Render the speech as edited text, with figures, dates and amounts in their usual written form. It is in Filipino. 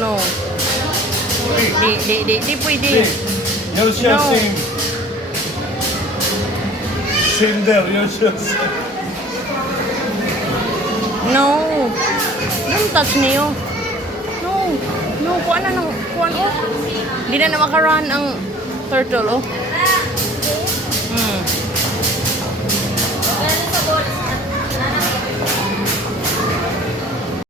no. Di pwede. Yoshia, No. same. Same there, Yoshia, same. No. Don't touch niyo. No. No, kuha na. Kuha, oh. Di na makaroon ang turtle, oh.